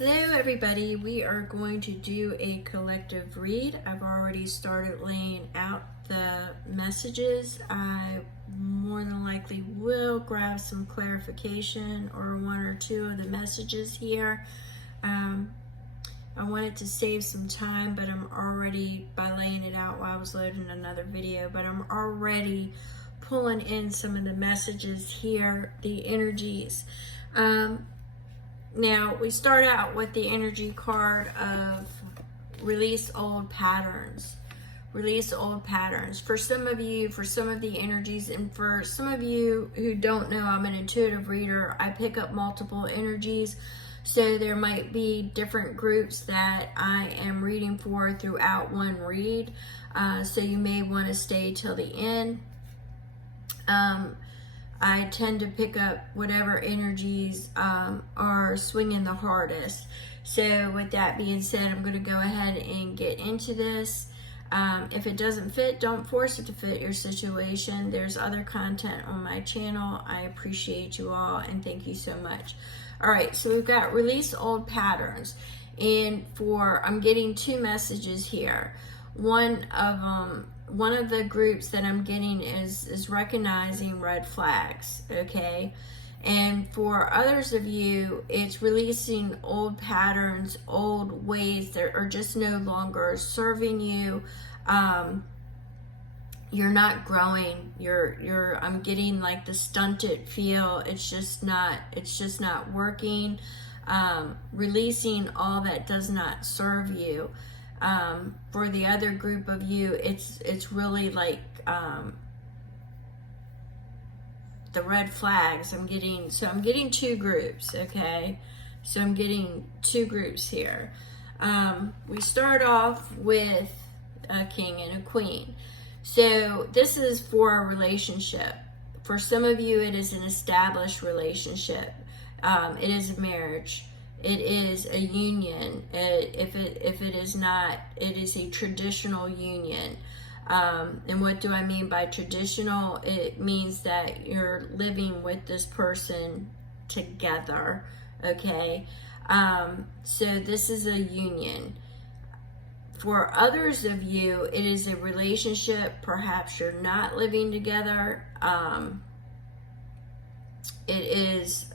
Hello everybody, we are going to do a collective read. I've already started laying out the messages. I more than likely will grab some clarification or one or two of the messages here. I wanted to save some time, but I'm already, by laying it out while I was loading another video, but I'm already pulling in some of the messages here, the energies. Now, we start out with the energy card of release old patterns. Release old patterns. For some of you, for some of the energies, and for some of you who don't know, I'm an intuitive reader. I pick up multiple energies. So there might be different groups that I am reading for throughout one read. So you may want to stay till the end. I tend to pick up whatever energies are swinging the hardest. So with that being said, I'm going to go ahead and get into this. If it doesn't fit, don't force it to fit your situation. There's other content on my channel. I appreciate you all and thank you so much. All right, so we've got release old patterns. And I'm getting two messages here. One of the groups that I'm getting is recognizing red flags, okay? And for others of you, it's releasing old patterns, old ways that are just no longer serving you. You're not growing. I'm getting like the stunted feel. It's just not working. Releasing all that does not serve you. For the other group of you, it's really like the red flags. I'm getting two groups, okay? So I'm getting two groups here. We start off with a king and a queen. So this is for a relationship. For some of you, it is an established relationship. It is a marriage. It is a union. If it is not, it is a traditional union. And what do I mean by traditional? It means that you're living with this person together, okay? So this is a union. For others of you, it is a relationship. Perhaps you're not living together. It is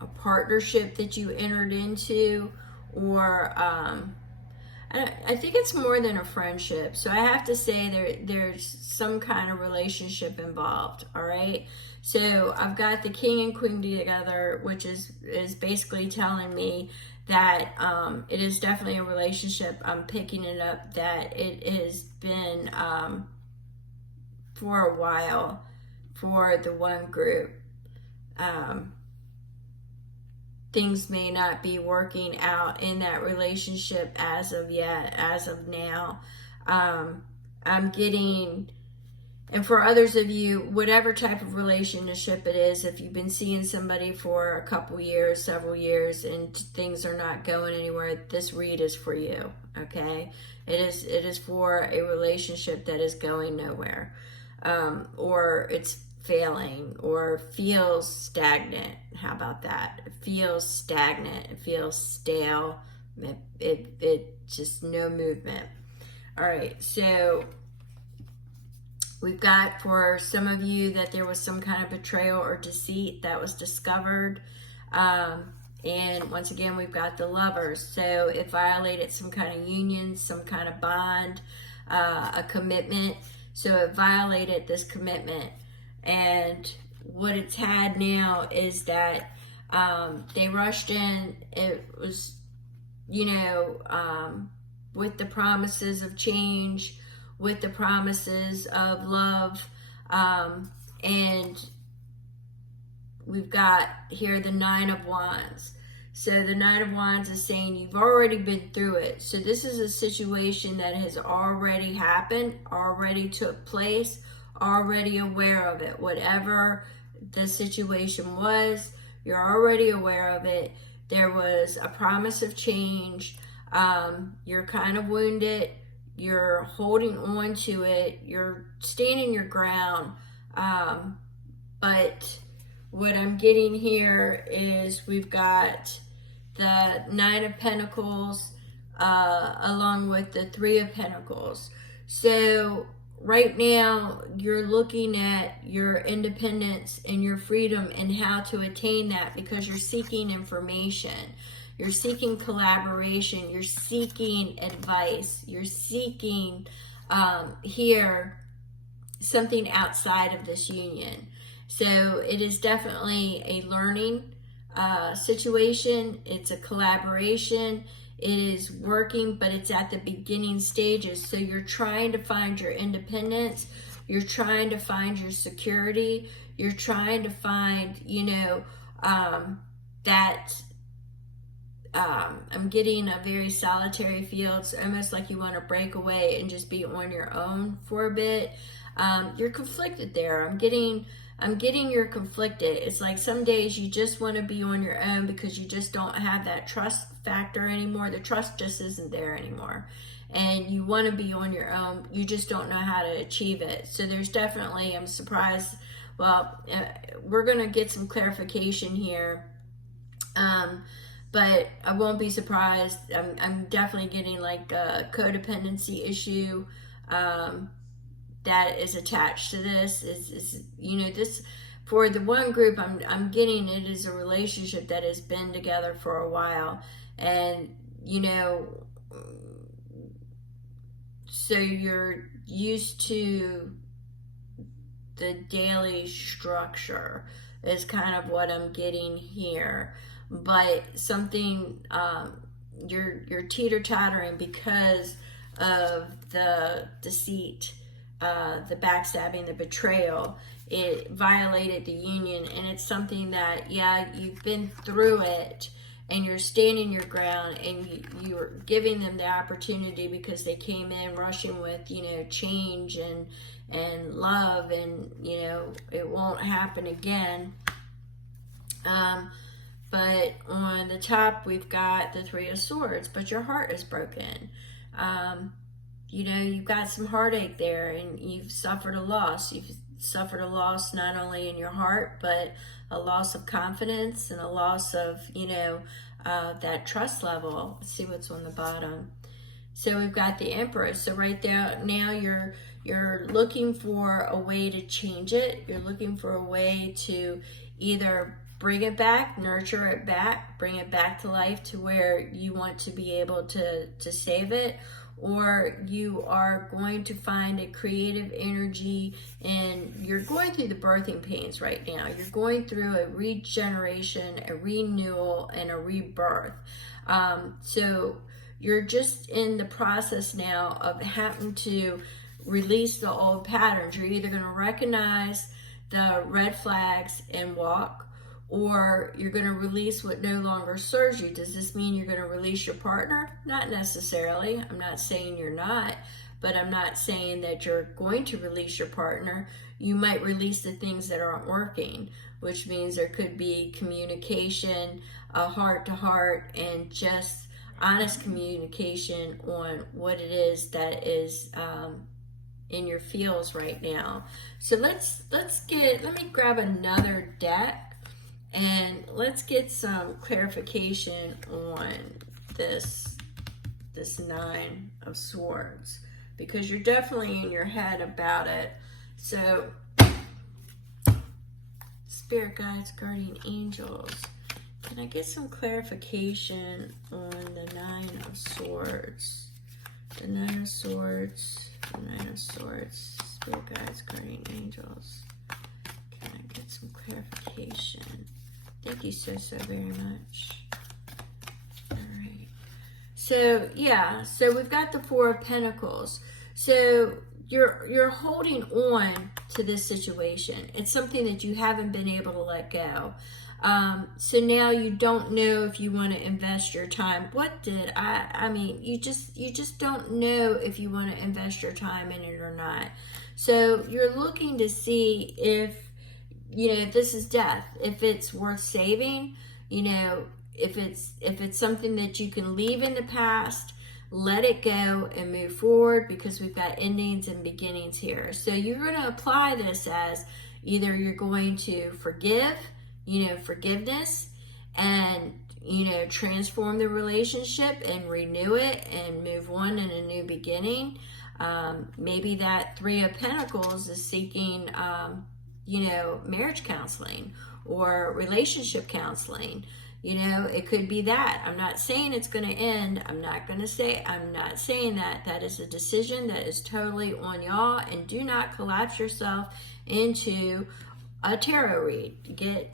a partnership that you entered into, or I think it's more than a friendship. So I have to say there's some kind of relationship involved, all right? So I've got the king and queen together, which is basically telling me that it is definitely a relationship. I'm picking it up that it has been for a while for the one group. Things may not be working out in that relationship as of yet, as of now. I'm getting, and for others of you, whatever type of relationship it is, if you've been seeing somebody for a couple years, several years, and things are not going anywhere, this read is for you, okay? It is for a relationship that is going nowhere, or it's failing, or feels stagnant. How about that? It feels stagnant. It feels stale. It just no movement. All right, so we've got, for some of you, that there was some kind of betrayal or deceit that was discovered. And once again, we've got the Lovers. So it violated some kind of union, some kind of bond, a commitment. So it violated this commitment. And what it's had now is that they rushed in. It was, with the promises of change, with the promises of love. And we've got here the Nine of Wands. So the Nine of Wands is saying you've already been through it. So this is a situation that has already happened, already took place, already aware of it. Whatever the situation was, you're already aware of it. There was a promise of change. You're kind of wounded. You're holding on to it. You're standing your ground. But what I'm getting here is we've got the Nine of Pentacles along with the Three of Pentacles. So right now you're looking at your independence and your freedom and how to attain that, because you're seeking information, you're seeking collaboration, you're seeking advice, you're seeking here something outside of this union. So it is definitely a learning situation. It's a collaboration. It is working, but it's at the beginning stages. So you're trying to find your independence. You're trying to find your security. You're trying to find, you know, that I'm getting a very solitary feel. It's almost like you want to break away and just be on your own for a bit. You're conflicted there. I'm getting you're conflicted. It's like some days you just want to be on your own because you just don't have that trust factor anymore. The trust just isn't there anymore. And you want to be on your own. You just don't know how to achieve it. So there's definitely, I'm surprised. Well, we're going to get some clarification here. But I won't be surprised. I'm definitely getting like a codependency issue that is attached to this. Is you know, this, for the one group I'm getting, it is a relationship that has been together for a while, and you know, so you're used to the daily structure is kind of what I'm getting here. But something, you're teeter-tottering because of the deceit, the backstabbing, the betrayal. It violated the union, and it's something that, yeah, you've been through it, and you're standing your ground, and you're giving them the opportunity because they came in rushing with, you know, change and love, and, you know, it won't happen again. But on the top, we've got the Three of Swords, but your heart is broken. You know, you've got some heartache there, and you've suffered a loss. You've suffered a loss not only in your heart, but a loss of confidence and a loss of, you know, that trust level. Let's see what's on the bottom. So we've got the Empress. So right there, now you're looking for a way to change it. You're looking for a way to either bring it back, nurture it back, bring it back to life to where you want to be able to save it, or you are going to find a creative energy, and you're going through the birthing pains right now. You're going through a regeneration, a renewal, and a rebirth. So you're just in the process now of having to release the old patterns. You're either going to recognize the red flags and walk, or you're going to release what no longer serves you. Does this mean you're going to release your partner? Not necessarily. I'm not saying you're not, but I'm not saying that you're going to release your partner. You might release the things that aren't working, which means there could be communication, heart to heart, and just honest communication on what it is that is in your feels right now. So let me grab another deck, and let's get some clarification on this Nine of Swords, because you're definitely in your head about it. So, Spirit Guides, Guardian Angels, can I get some clarification on the Nine of Swords? The Nine of Swords, the Nine of Swords, Spirit Guides, Guardian Angels. Can I get some clarification? Thank you so very much. All right. So, yeah. So, we've got the Four of Pentacles. So, you're holding on to this situation. It's something that you haven't been able to let go. So now you don't know if you want to invest your time. I mean, you just don't know if you want to invest your time in it or not. So you're looking to see if, you know, this is death, if it's worth saving, you know, if it's something that you can leave in the past, let it go and move forward, because we've got endings and beginnings here. So you're going to apply this as either you're going to forgive forgiveness and, transform the relationship and renew it and move on in a new beginning. Maybe that Three of Pentacles is seeking, marriage counseling or relationship counseling. It could be that. I'm not saying it's going to end. I'm not saying that. That is a decision that is totally on y'all, and do not collapse yourself into a tarot read. Get,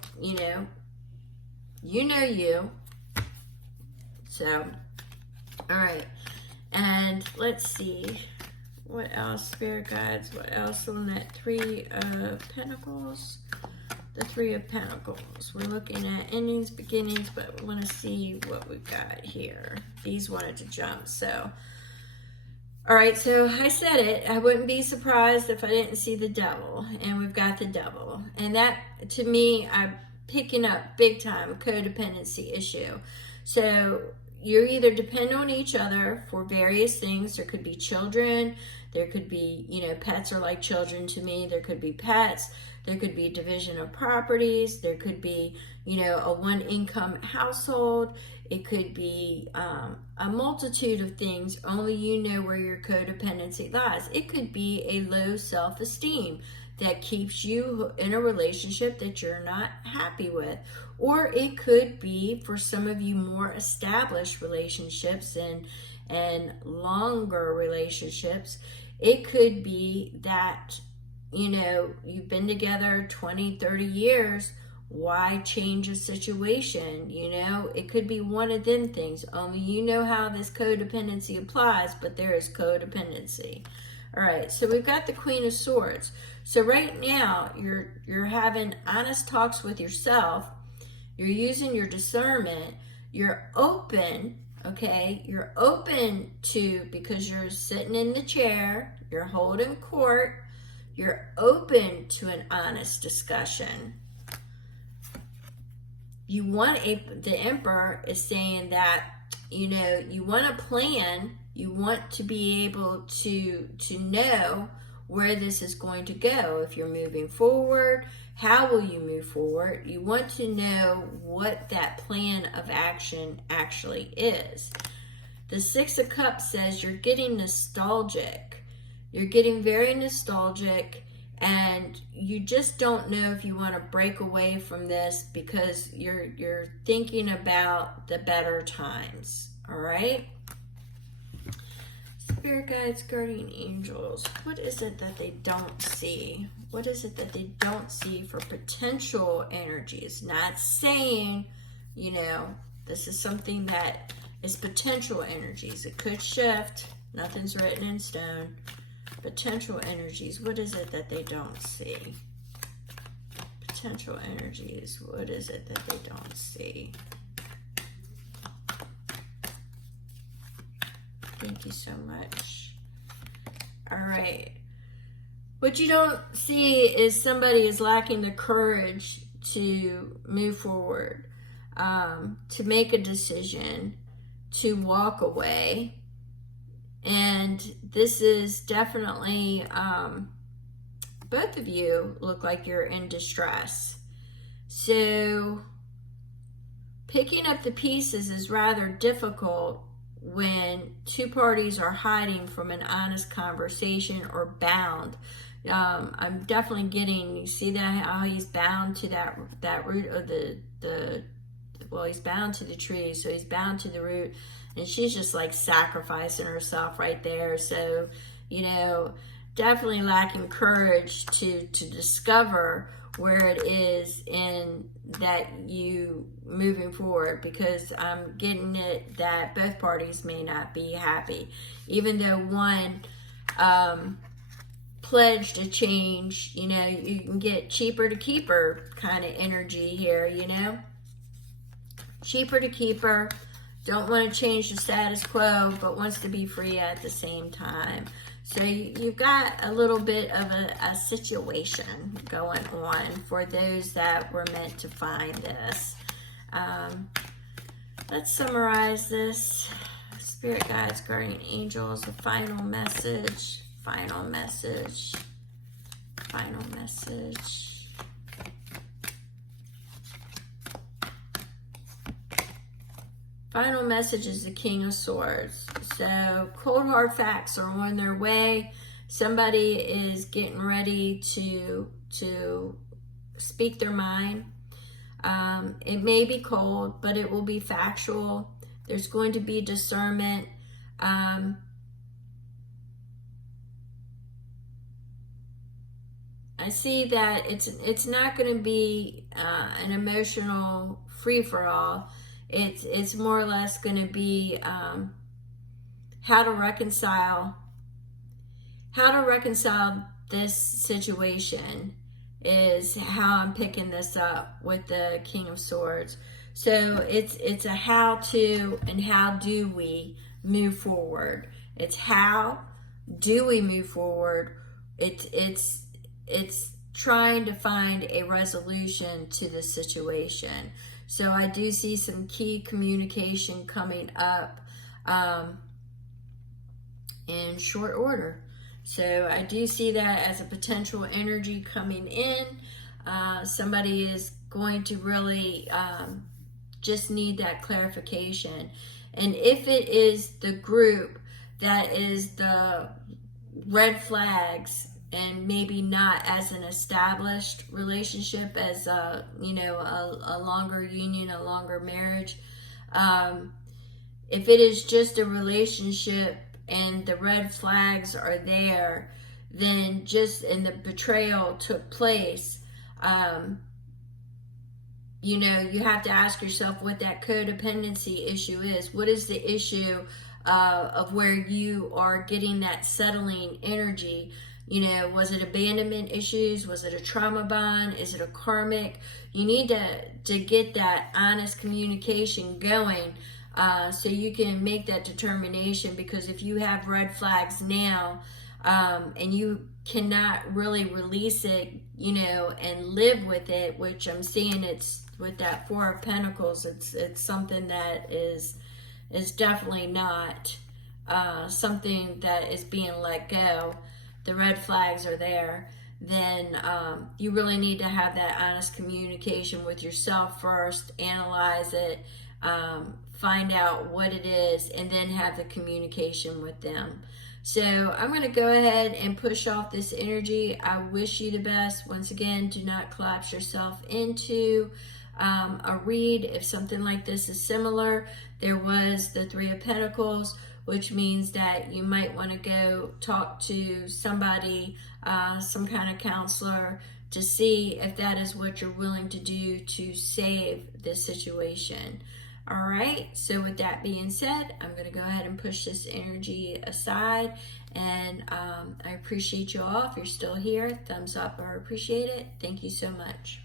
you. So, all right. And let's see. What else, Spirit Guides? What else on that Three of Pentacles? The Three of Pentacles. We're looking at endings, beginnings, but we want to see what we've got here. These wanted to jump, so. All right, so I said it. I wouldn't be surprised if I didn't see the Devil, and we've got the Devil. And that, to me, I'm picking up big time a codependency issue. So you either depend on each other for various things. There could be children. There could be, pets are like children to me. There could be pets. There could be division of properties. There could be, a one-income household. It could be a multitude of things. Only you know where your codependency lies. It could be a low self-esteem that keeps you in a relationship that you're not happy with. Or it could be, for some of you, more established relationships and longer relationships. It could be that, you've been together 20, 30 years. Why change a situation? It could be one of them things. Only you know how this codependency applies, but there is codependency. All right, so we've got the Queen of Swords. So right now, you're having honest talks with yourself. You're using your discernment. You're open, okay? You're open to, because you're sitting in the chair, you're holding court, you're open to an honest discussion. You want the Emperor is saying that, you want a plan. You want to be able to know where this is going to go. If you're moving forward, how will you move forward? You want to know what that plan of action actually is. The Six of Cups says you're getting nostalgic. You're getting very nostalgic, and you just don't know if you want to break away from this because you're thinking about the better times. All right? Spirit guides, guardian angels, what is it that they don't see? What is it that they don't see for potential energies? Not saying, this is something that is potential energies. It could shift. Nothing's written in stone. Potential energies. What is it that they don't see? Potential energies. What is it that they don't see? Thank you so much. All right. What you don't see is somebody is lacking the courage to move forward, to make a decision, to walk away. And this is definitely, both of you look like you're in distress. So picking up the pieces is rather difficult when two parties are hiding from an honest conversation or bound. I'm definitely getting, you see that how he's bound to that root of well, he's bound to the tree, so he's bound to the root, and she's just like sacrificing herself right there. So, definitely lacking courage to discover where it is in that you moving forward, because I'm getting it that both parties may not be happy, even though one pledged a change. You can get cheaper to keeper kind of energy here. Cheaper to keeper, don't want to change the status quo, but wants to be free at the same time. So you've got a little bit of a situation going on for those that were meant to find this. Let's summarize this. Spirit guides, guardian angels, the final message, final message, final message. Final message is the King of Swords. So cold hard facts are on their way. Somebody is getting ready to speak their mind. It may be cold, but it will be factual. There's going to be discernment. I see that it's not going to be an emotional free-for-all. It's more or less going to be how to reconcile this situation is how I'm picking this up with the King of Swords. So it's a how to and how do we move forward. It's how do we move forward. It's trying to find a resolution to the situation. So I do see some key communication coming up in short order. So I do see that as a potential energy coming in. Somebody is going to really just need that clarification. And if it is the group that is the red flags and maybe not as an established relationship, as a longer union, a longer marriage, if it is just a relationship and the red flags are there, then and the betrayal took place, you have to ask yourself what that codependency issue is. What is the issue of where you are getting that settling energy? Was it abandonment issues? Was it a trauma bond? Is it a karmic? You need to get that honest communication going so you can make that determination, because if you have red flags now and you cannot really release it, and live with it, which I'm seeing it's with that Four of Pentacles, it's something that is definitely not something that is being let go. The red flags are there. Then you really need to have that honest communication with yourself first, analyze it, find out what it is, and then have the communication with them. So I'm going to go ahead and push off this energy. I wish you the best. Once again, do not collapse yourself into a read. If something like this is similar, there was the Three of Pentacles, which means that you might want to go talk to somebody, some kind of counselor, to see if that is what you're willing to do to save this situation. All right, so with that being said, I'm going to go ahead and push this energy aside, and I appreciate you all. If you're still here, thumbs up, I appreciate it. Thank you so much.